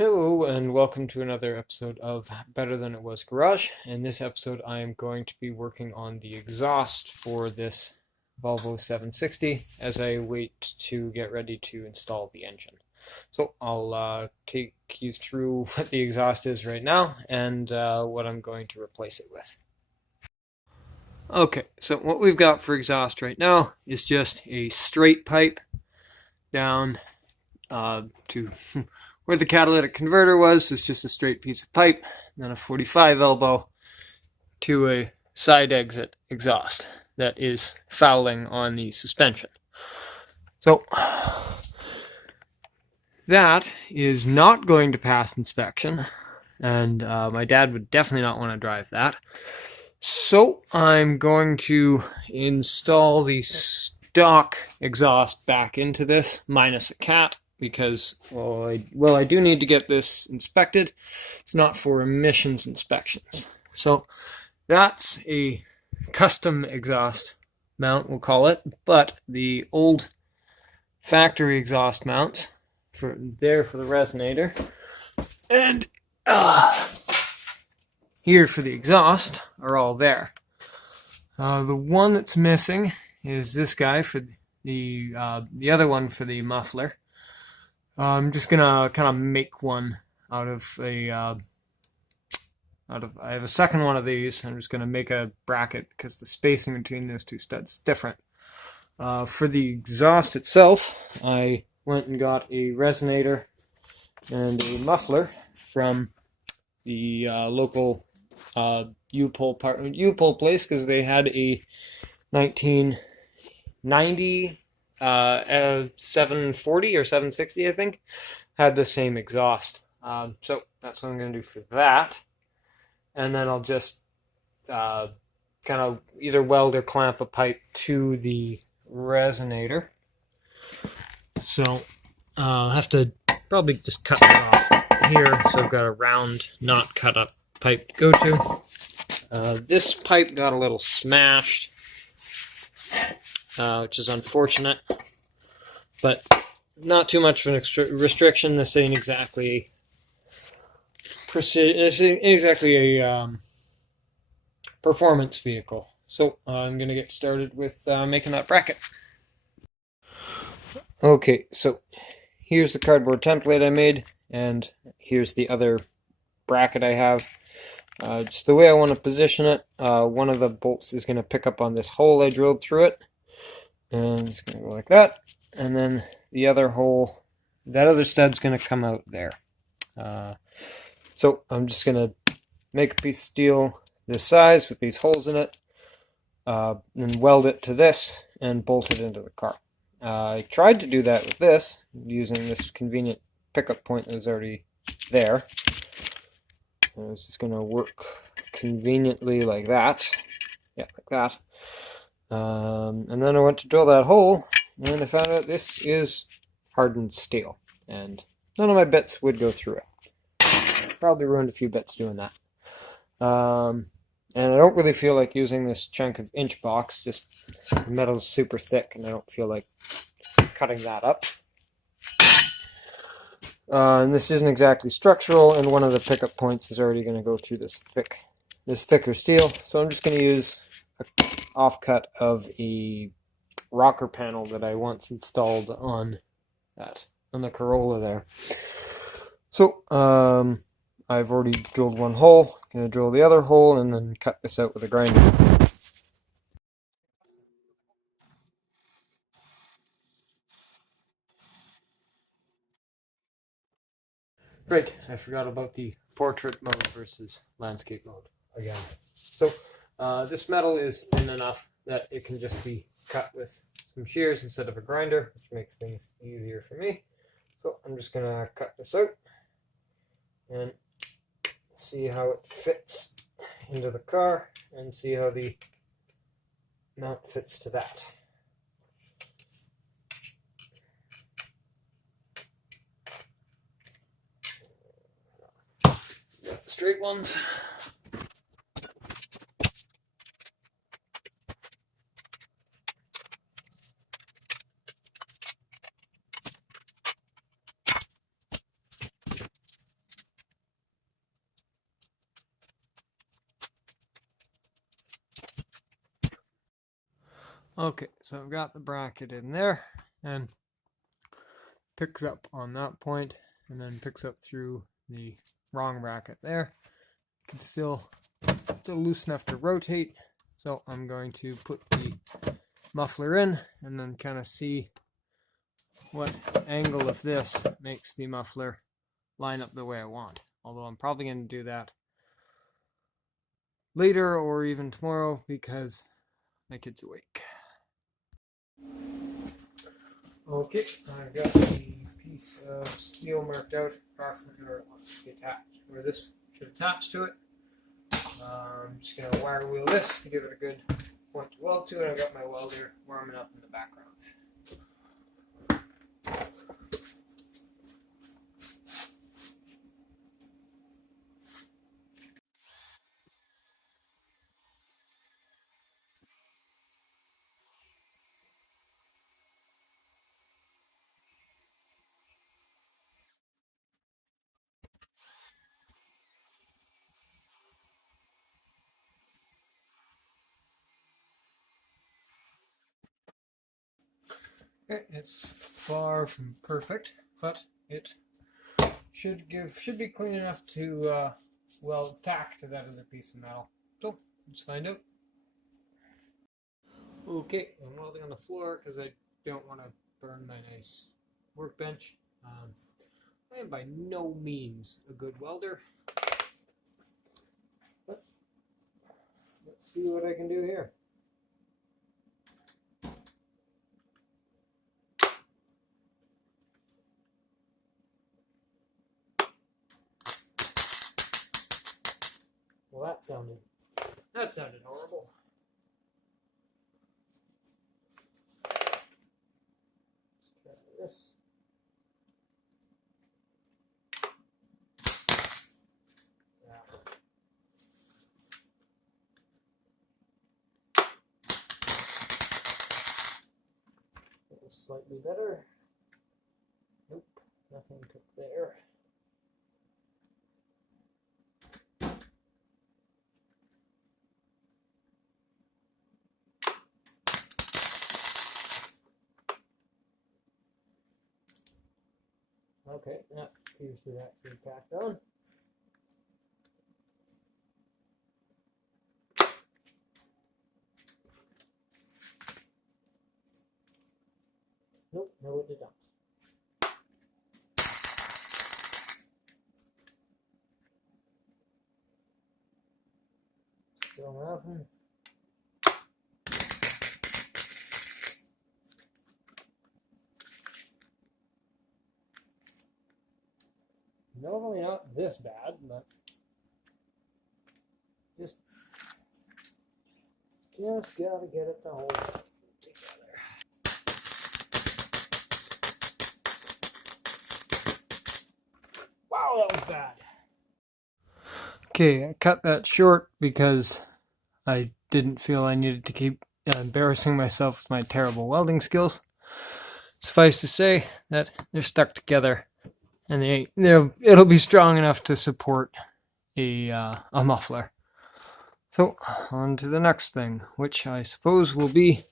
Hello and welcome to another episode of Better Than It Was Garage. In this episode I am going to be working on the exhaust for this Volvo 760 as I wait to get ready to install the engine. So I'll take you through what the exhaust is right now and what I'm going to replace it with. Okay, so what we've got for exhaust right now is just a straight pipe down to where the catalytic converter was just a straight piece of pipe, and then a 45 elbow to a side exit exhaust that is fouling on the suspension. So that is not going to pass inspection, and my dad would definitely not want to drive that. So I'm going to install the stock exhaust back into this, minus a cat, because I do need to get this inspected. It's not for emissions inspections. So that's a custom exhaust mount, we'll call it, but the old factory exhaust mounts for the resonator and here for the exhaust are all there. The one that's missing is this guy for the other one for the muffler. I'm just gonna kind of make one out of I have a second one of these. I'm just gonna make a bracket because the spacing between those two studs is different. For the exhaust itself, I went and got a resonator and a muffler from the local U-Pull place because they had a 1990 740 or 760, I think, had the same exhaust. So that's what I'm going to do for that. And then I'll just kind of either weld or clamp a pipe to the resonator. So I'll have to probably just cut it off here. So I've got a round, not cut up pipe to go to. This pipe got a little smashed, which is unfortunate, but not too much of an restriction. This ain't exactly a performance vehicle. So I'm going to get started with making that bracket. Okay, so here's the cardboard template I made, and here's the other bracket I have. Just the way I want to position it, one of the bolts is going to pick up on this hole I drilled through it, and it's going to go like that, and then the other hole, that other stud's going to come out there. So I'm just going to make a piece of steel this size with these holes in it, and weld it to this and bolt it into the car. I tried to do that with this, using this convenient pickup point that was already there. And it's just going to work conveniently like that. Yeah, like that. And then I went to drill that hole, and I found out this is hardened steel, and none of my bits would go through it. Probably ruined a few bits doing that. And I don't really feel like using this chunk of inch box, just the metal's super thick, and I don't feel like cutting that up. And this isn't exactly structural, and one of the pickup points is already going to go through this thicker steel, so I'm just going to use an offcut of a rocker panel that I once installed on the Corolla there. So I've already drilled one hole, going to drill the other hole, and then cut this out with a grinder. Right, I forgot about the portrait mode versus landscape mode again. So this metal is thin enough that it can just be cut with some shears instead of a grinder, which makes things easier for me. So I'm just going to cut this out and see how it fits into the car and see how the mount fits to that. Got the straight ones. Okay, so I've got the bracket in there and picks up on that point and then picks up through the wrong bracket there. It's still loose enough to rotate, so I'm going to put the muffler in and then kind of see what angle of this makes the muffler line up the way I want. Although I'm probably going to do that later or even tomorrow because my kid's awake. Okay, I've got the piece of steel marked out approximately where it wants to be attached, where this should attach to it. I'm just going to wire wheel this to give it a good point to weld to, and I've got my welder warming up in the background. Okay, it's far from perfect, but it should be clean enough to weld tack to that other piece of metal. So let's find out. Okay, I'm welding on the floor because I don't want to burn my nice workbench. I am by no means a good welder, but let's see what I can do here. Well, that sounded horrible. Let's try this. It was slightly better. Nope, nothing took there. Okay, that appears to actually tacked on. Nope, no it did not. Still nothing. Normally not this bad, but just gotta get it to hold together. Wow, that was bad. Okay, I cut that short because I didn't feel I needed to keep embarrassing myself with my terrible welding skills. Suffice to say that they're stuck together, and it'll be strong enough to support a muffler. So on to the next thing, which I suppose will be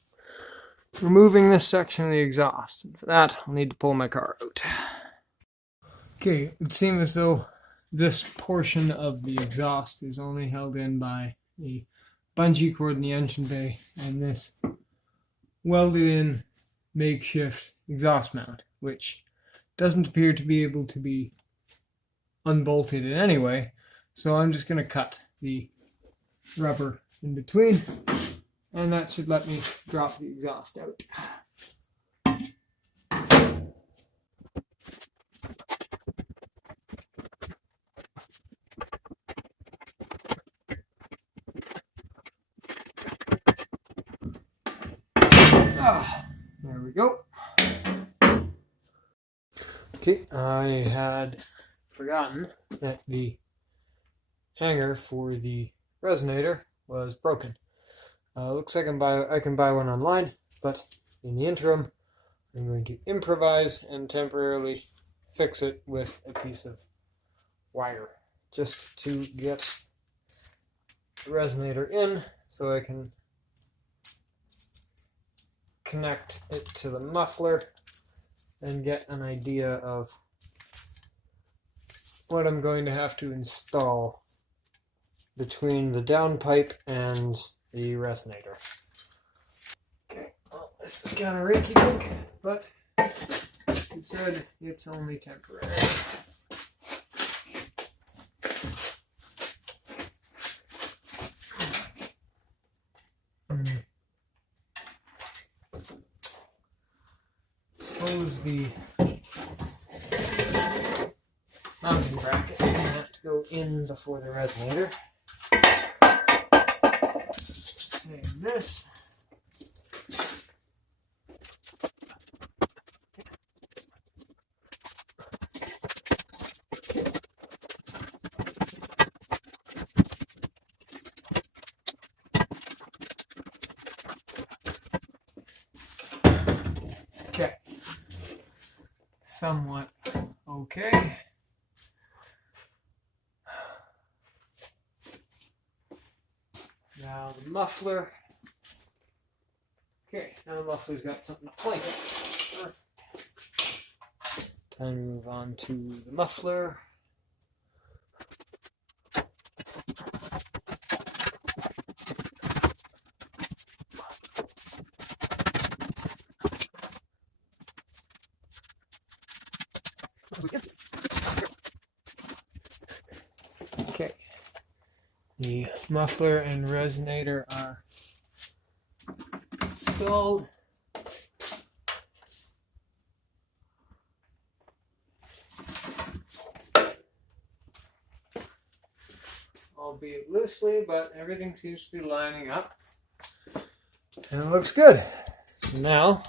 removing this section of the exhaust. And for that, I'll need to pull my car out. Okay, it would seem as though this portion of the exhaust is only held in by a bungee cord in the engine bay and this welded in makeshift exhaust mount, which doesn't appear to be able to be unbolted in any way. So I'm just going to cut the rubber in between, and that should let me drop the exhaust out. There we go. Okay, I had forgotten that the hanger for the resonator was broken. Looks like I can buy one online, but in the interim, I'm going to improvise and temporarily fix it with a piece of wire just to get the resonator in so I can connect it to the muffler and get an idea of what I'm going to have to install between the downpipe and the resonator. Okay, well, this is kind of rinky-dink, but it said it's only temporary. Suppose the mounting bracket is going to have to go in before the resonator. And this. Okay. Somewhat okay. Now the muffler. Okay, now the muffler's got something to point at. Time to move on to the muffler. Okay, the muffler and resonator are installed. Albeit loosely, but everything seems to be lining up. And it looks good. So now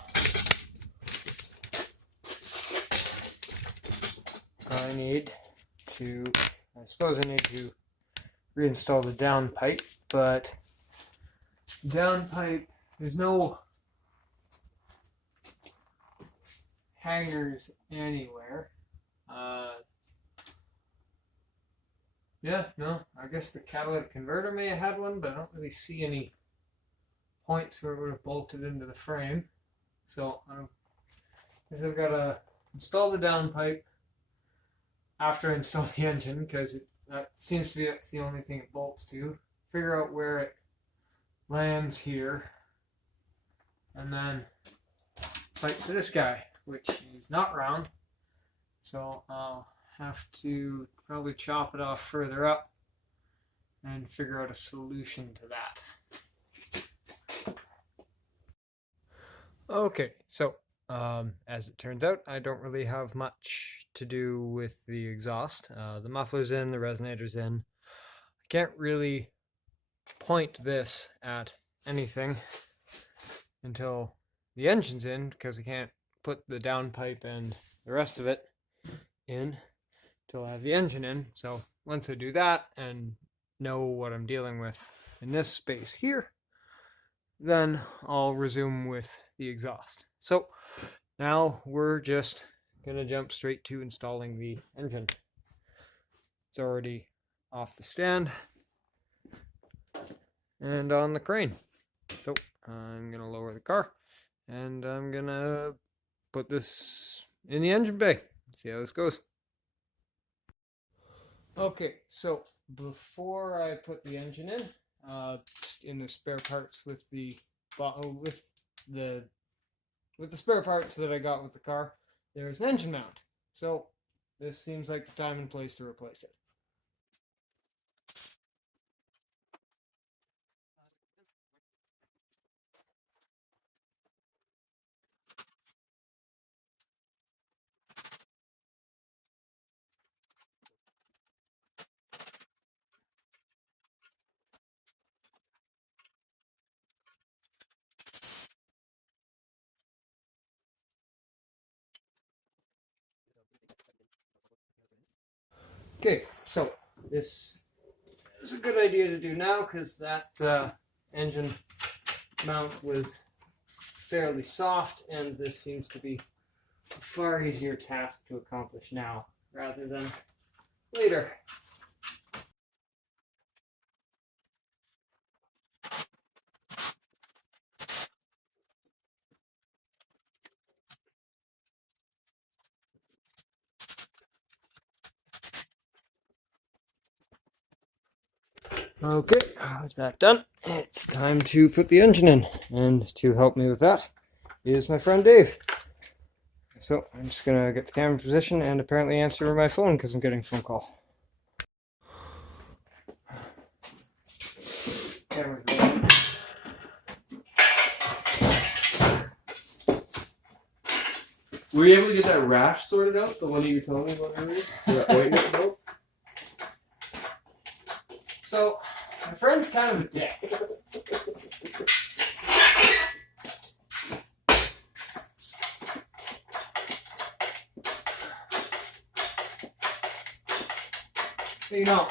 I suppose I need to reinstall the downpipe, but downpipe, there's no hangers anywhere. Yeah, no, I guess the catalytic converter may have had one, but I don't really see any points where it would have bolted into the frame. So I guess I've got to install the downpipe after I install the engine, because that seems to be that's the only thing it bolts to. Figure out where it lands here, and then fight for this guy, which is not round. So I'll have to probably chop it off further up and figure out a solution to that. Okay, so as it turns out, I don't really have much to do with the exhaust. The muffler's in, the resonator's in. I can't really point this at anything until the engine's in, because I can't put the downpipe and the rest of it in till I have the engine in. So once I do that and know what I'm dealing with in this space here, then I'll resume with the exhaust. So now we're just gonna jump straight to installing the engine. It's already off the stand and on the crane. So I'm gonna lower the car and I'm gonna put this in the engine bay. See how this goes. Okay, so before I put the engine in, in the spare parts with the spare parts that I got with the car, there's an engine mount. So this seems like the time and place to replace it. Okay, so this is a good idea to do now, because that engine mount was fairly soft, and this seems to be a far easier task to accomplish now rather than later. Okay, with that done, it's time to put the engine in. And to help me with that is my friend Dave. So I'm just gonna get the camera in position and apparently answer my phone because I'm getting a phone call. Camera's ready. Were you able to get that rash sorted out? The one that you were telling me about earlier? The ointment help? So, my friend's kind of a dick. You know,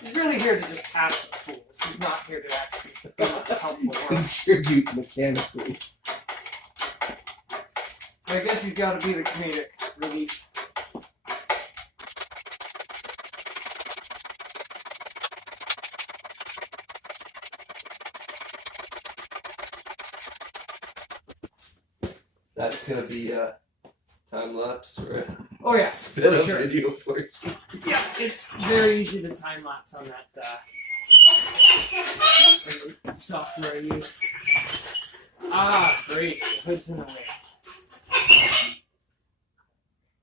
he's really here to just pass the fools. He's not here to actually do helpful work. Contribute mechanically. So I guess he's got to be the comedic relief. That's gonna be a time lapse or a Oh yeah, spin of sure. video for you. Yeah, it's very easy to time lapse on that software I use. Ah, great. The hood's in the way.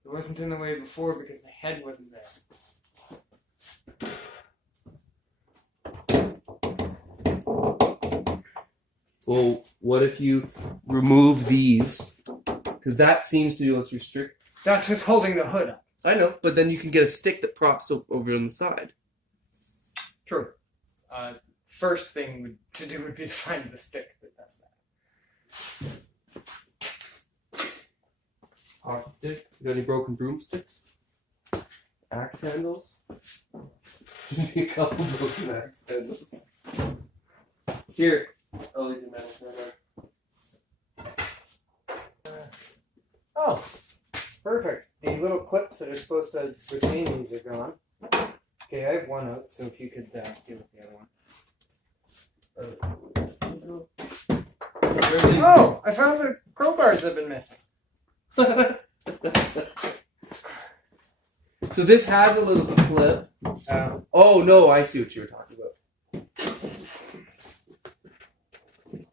It wasn't in the way before because the head wasn't there. Well, what if you remove these? Because that seems to be what's restrict. That's what's holding the hood up. I know, but then you can get a stick that props over on the side. True. First thing to do would be to find the stick that does that. Hockey stick? You got any broken broomsticks? Axe handles? A couple broken axe handles. Here. Oh, these are metal. Oh, perfect. The little clips that are supposed to retain these are gone. Okay, I have one out, so if you could deal with the other one. Oh, I found the crowbars that have been missing. So this has a little clip. Oh no, I see what you were talking about.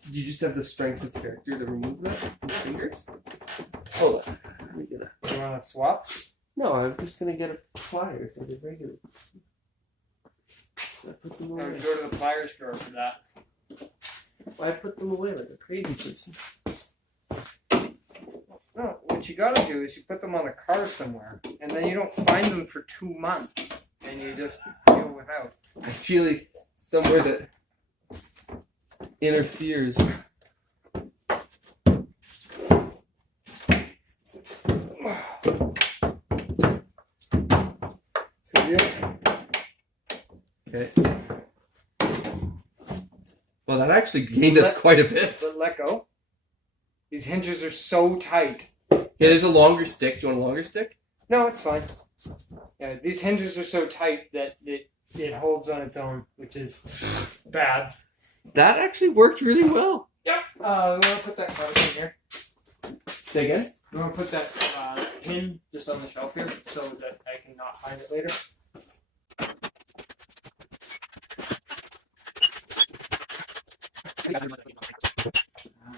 Did you just have the strength of character to remove that with fingers? Hold on. Let me get a... You want to swap? No, I'm just gonna get a pliers like a regular. I put them I away. would go to the pliers drawer for that. I put them away like a crazy person. No, what you gotta do is you put them on the car somewhere, and then you don't find them for 2 months, and you just deal without. Ideally, somewhere that interferes. So yeah. Okay. Well, that actually gained us quite a bit. But let go. These hinges are so tight. Yeah, there's a longer stick. Do you want a longer stick? No, it's fine. Yeah, these hinges are so tight that it holds on its own, which is bad. That actually worked really well. Yep. We want to put that card in here. Say again? We want to put that pin just on the shelf here so that I can not find it later.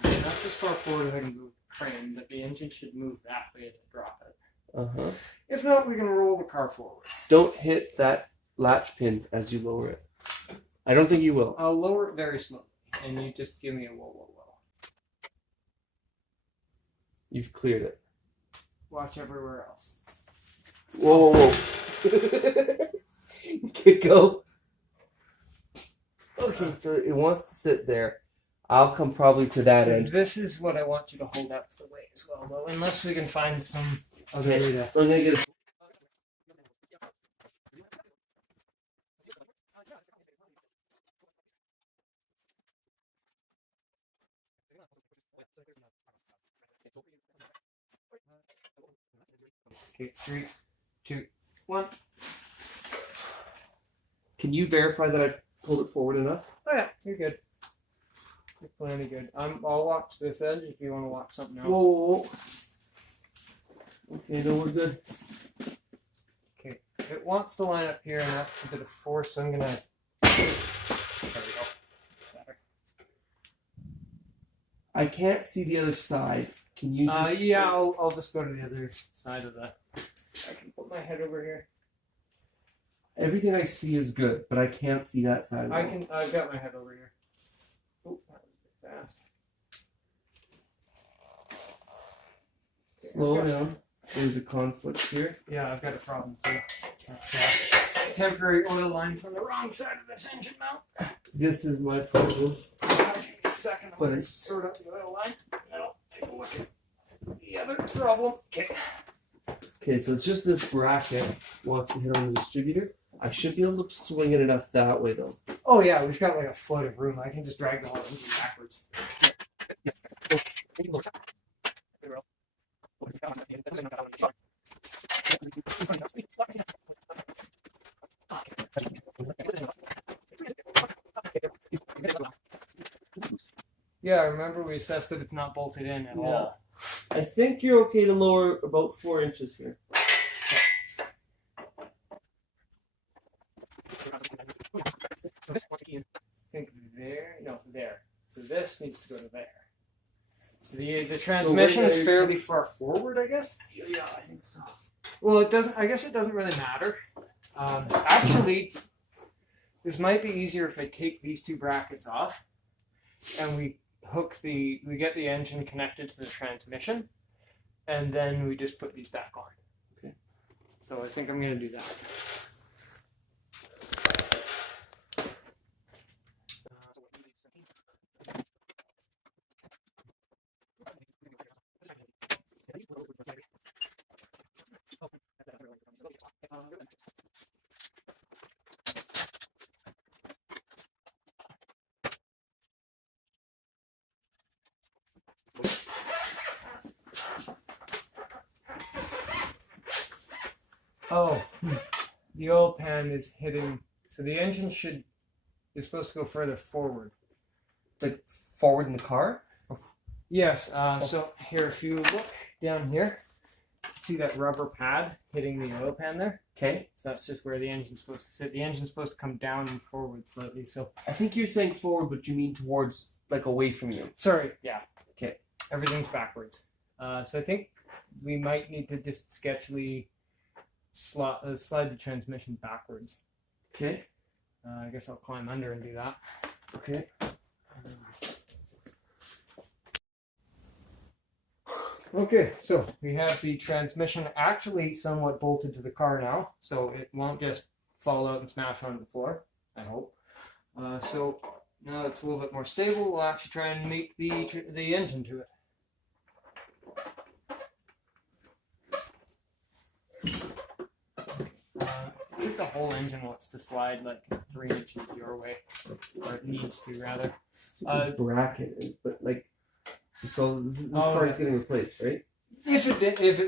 That's as far forward as I can move the crane, but the engine should move that way as I drop it. Uh-huh. If not, we can roll the car forward. Don't hit that latch pin as you lower it. I don't think you will. I'll lower it very slowly, and you just give me a whoa, whoa, whoa. You've cleared it. Watch everywhere else. Whoa, whoa, whoa. Go. Okay, so it wants to sit there. I'll come probably to that So end. this is what I want you to hold out the way as well, though, unless we can find some other way to... So I'm going to get a... Okay, 3, 2, 1. Can you verify that I pulled it forward enough? Oh yeah, you're good. You're plenty good. I'll watch this edge if you want to watch something else. Whoa. Okay, no, we're good. Okay, it wants to line up here, and that's a bit of force, so I'm gonna There we go. Better. I can't see the other side. Can you just? Yeah, I'll just go to the other side of the. I can put my head over here. Everything I see is good, but I can't see that side. I've got my head over here. Oh, that was a bit fast. Slow down. There's a conflict here. Yeah, I've got a problem too. Temporary oil lines on the wrong side of this engine mount. This is my problem. A second, I'm But going to it's- sort out the oil line, and then I'll take a look at the other problem. Okay. Okay, so it's just this bracket wants to hit on the distributor. I should be able to swing it enough that way though. Oh yeah, we've got like a foot of room. I can just drag the whole engine backwards. Yeah, I remember we assessed that it's not bolted in at all. I think you're okay to lower about 4 inches here. So this wants to key in. I think there. No, there. So this needs to go to there. So the transmission is fairly far forward, I guess. Yeah, I think so. Well, it doesn't. I guess it doesn't really matter. Actually, this might be easier if I take these two brackets off, and we get the engine connected to the transmission, and then we just put these back on. Okay. So I think I'm going to do that. Oh, the oil pan is hitting. So the engine is supposed to go further forward. Like forward in the car? Yes. So here, if you look down here, see that rubber pad hitting the oil pan there? Okay. So that's just where the engine's supposed to sit. The engine's supposed to come down and forward slightly. So I think you're saying forward, but you mean towards, like away from you. sorry. Yeah. Okay. Everything's backwards. So I think we might need to just sketchily slide the transmission backwards. Okay. I guess I'll climb under and do that. Okay. Okay, so we have the transmission actually somewhat bolted to the car now, so it won't just fall out and smash onto the floor, I hope. So now it's a little bit more stable, we'll actually try and mate the engine to it. I think the whole engine wants to slide like 3 inches your way, or it needs to rather. Bracket is, but like, so this Oh, part is yeah. getting replaced, right?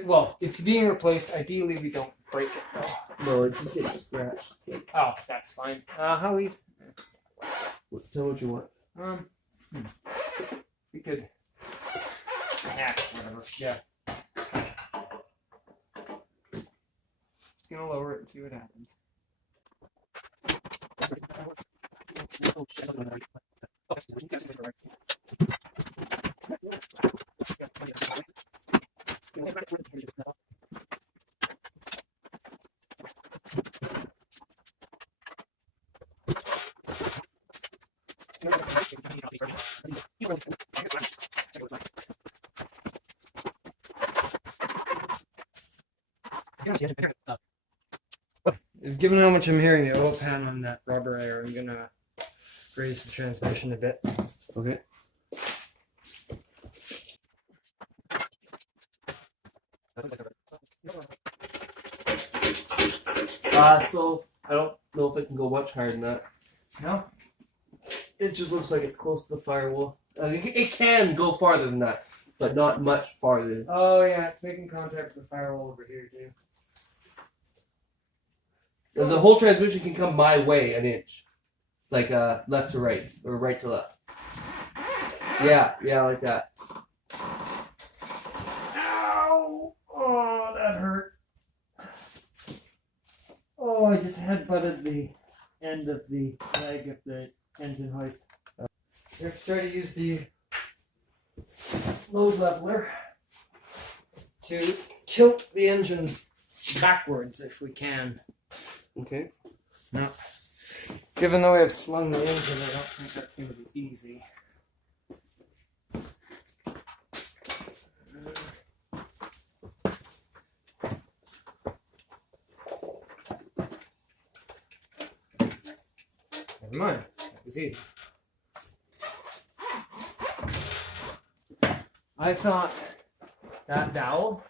Well, it's being replaced. Ideally, we don't break it though. No, it's just getting scratched. Oh, that's fine. How easy? Tell me what you want. We could. Yeah, whatever. Yeah. Just gonna lower it and see what happens. Given how much I'm hearing the oil pan on that rubber air, I'm gonna raise the transmission a bit. Okay. So I don't know if it can go much higher than that. No? It just looks like it's close to the firewall. It can go farther than that, but not much farther. Oh yeah, it's making contact with the firewall over here too. The whole transmission can come my way an inch, like left to right or right to left. Yeah, like that. Ow! Oh, that hurt. Oh, I just headbutted the end of the leg of the engine hoist. We have to try to use the load leveler to tilt the engine backwards if we can. Okay. Now, given the way I've slung the engine, I don't think that's going to be easy. Never mind, that was easy. I thought that dowel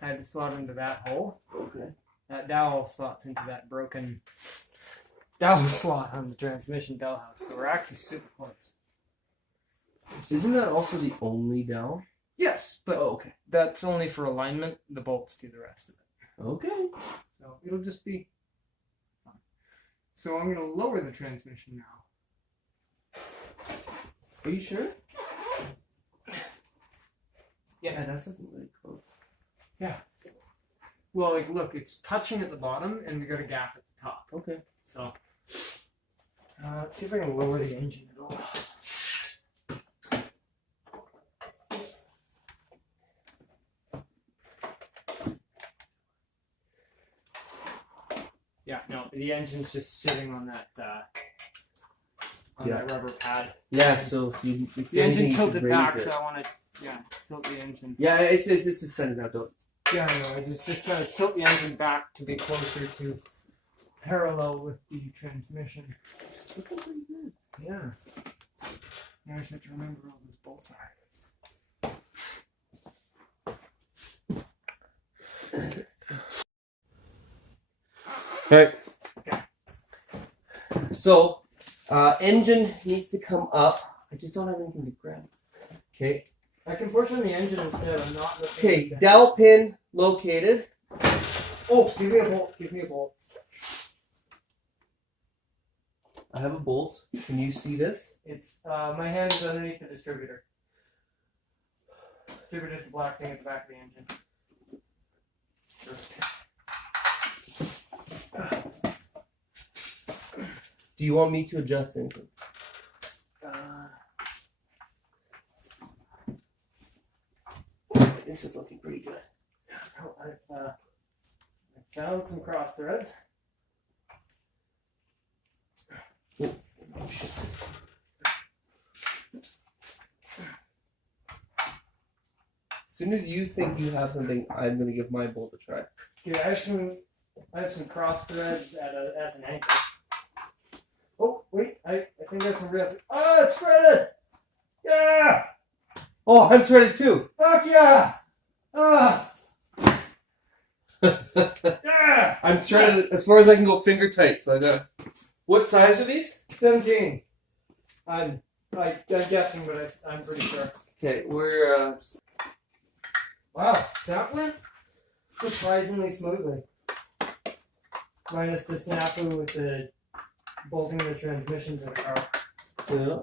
had to slot into that hole. Okay. That dowel slots into that broken dowel slot on the transmission dowel house, so we're actually super close. Isn't that also the only dowel? Yes, but okay. that's only for alignment. The bolts do the rest of it. Okay. So it'll just be fine. So I'm going to lower the transmission now. Are you sure? Yes. Yeah, that's something really close. Yeah. Well, like, look, it's touching at the bottom, and we got a gap at the top. Okay. So, let's see if I can lower the engine at all. Yeah, no, the engine's just sitting on that that rubber pad. Yeah, so if The engine tilted back, it. so I want to tilt the engine. Yeah, it's suspended now, don't. Yeah, I know. I just trying to tilt the engine back to be closer to parallel with the transmission. Looking pretty good. Yeah. I just have to remember where all those bolts are. Alright. So, engine needs to come up. I just don't have anything to grab. Okay. I can push on the engine instead. I'm not looking. Okay, dowel pin located. Oh, give me a bolt. Give me a bolt. I have a bolt. Can you see this? It's my hand is underneath the distributor. Distributor is the black thing at the back of the engine. Do you want me to adjust anything? This is looking pretty good. I found some cross threads. Oh, shit. As soon as you think you have something, I'm gonna give my bolt a try. Yeah, I have some cross threads as an anchor. Oh wait, I think I have some real. Oh, it's threaded. Yeah. Oh, I'm threaded too. Fuck yeah. Ah. Yeah. I'm threaded as far as I can go finger tight. So I got. What size are these? 17. I'm guessing, but I'm pretty sure. Okay, we're. Wow, that went surprisingly smoothly. Minus the snafu with the bolting the transmission to the car. Yeah.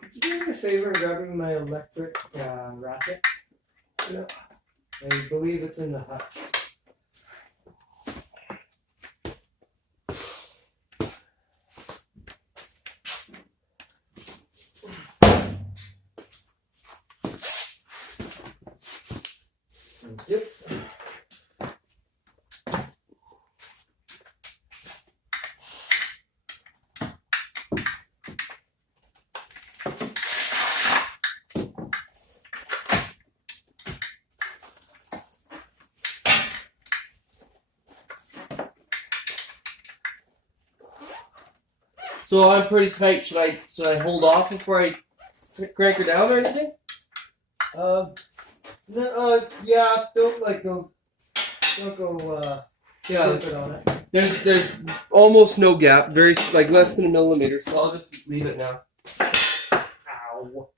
Could you do me a favor in grabbing my electric ratchet? Yeah. I believe it's in the hutch. Yep. So I'm pretty tight. Should I hold off before I crank her down or anything? Yeah, don't go Yeah. stupid on it. There's almost no gap. Very less than a millimeter. So I'll just leave it now. Ow.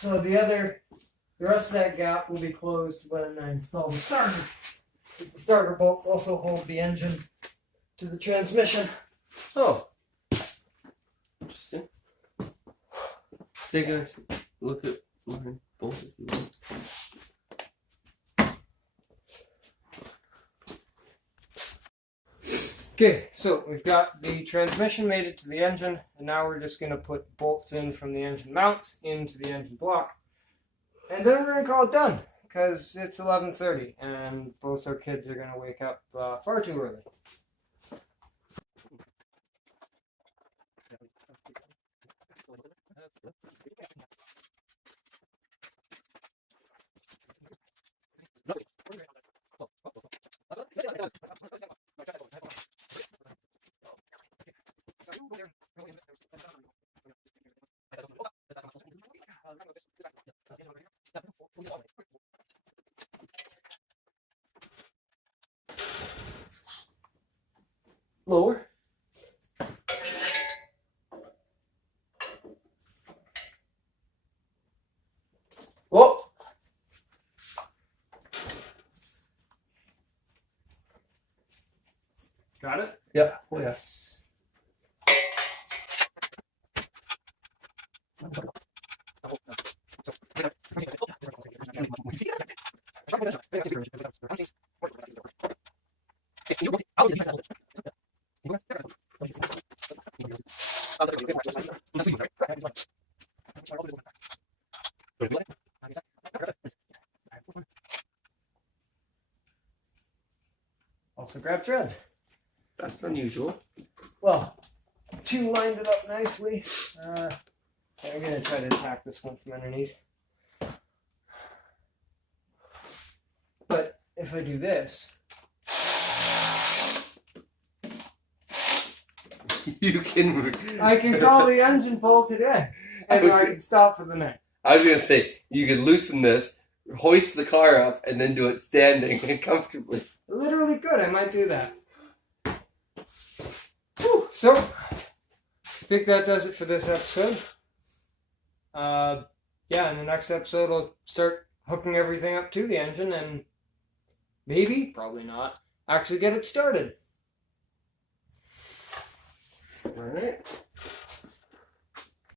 So the rest of that gap will be closed when I install the starter. The starter bolts also hold the engine to the transmission. Oh. Interesting. Take a look at my bolt if you want. Okay, so we've got the transmission mated to the engine, and now we're just going to put bolts in from the engine mounts into the engine block. And then we're going to call it done, because it's 11:30, and both our kids are going to wake up far too early. Lower. Whoa! Got it? Yeah. Yes. Also grab threads. That's unusual. Well, two lined it up nicely. I'm going to try to attack this one from underneath. But if I do this, You can. I can call the engine bolted in, and I can stop for the night. I was gonna say you could loosen this, hoist the car up, and then do it standing and comfortably. Literally could. I might do that. Whew. So, I think that does it for this episode. Yeah, in the next episode, I'll start hooking everything up to the engine and maybe, probably not, actually get it started. All right.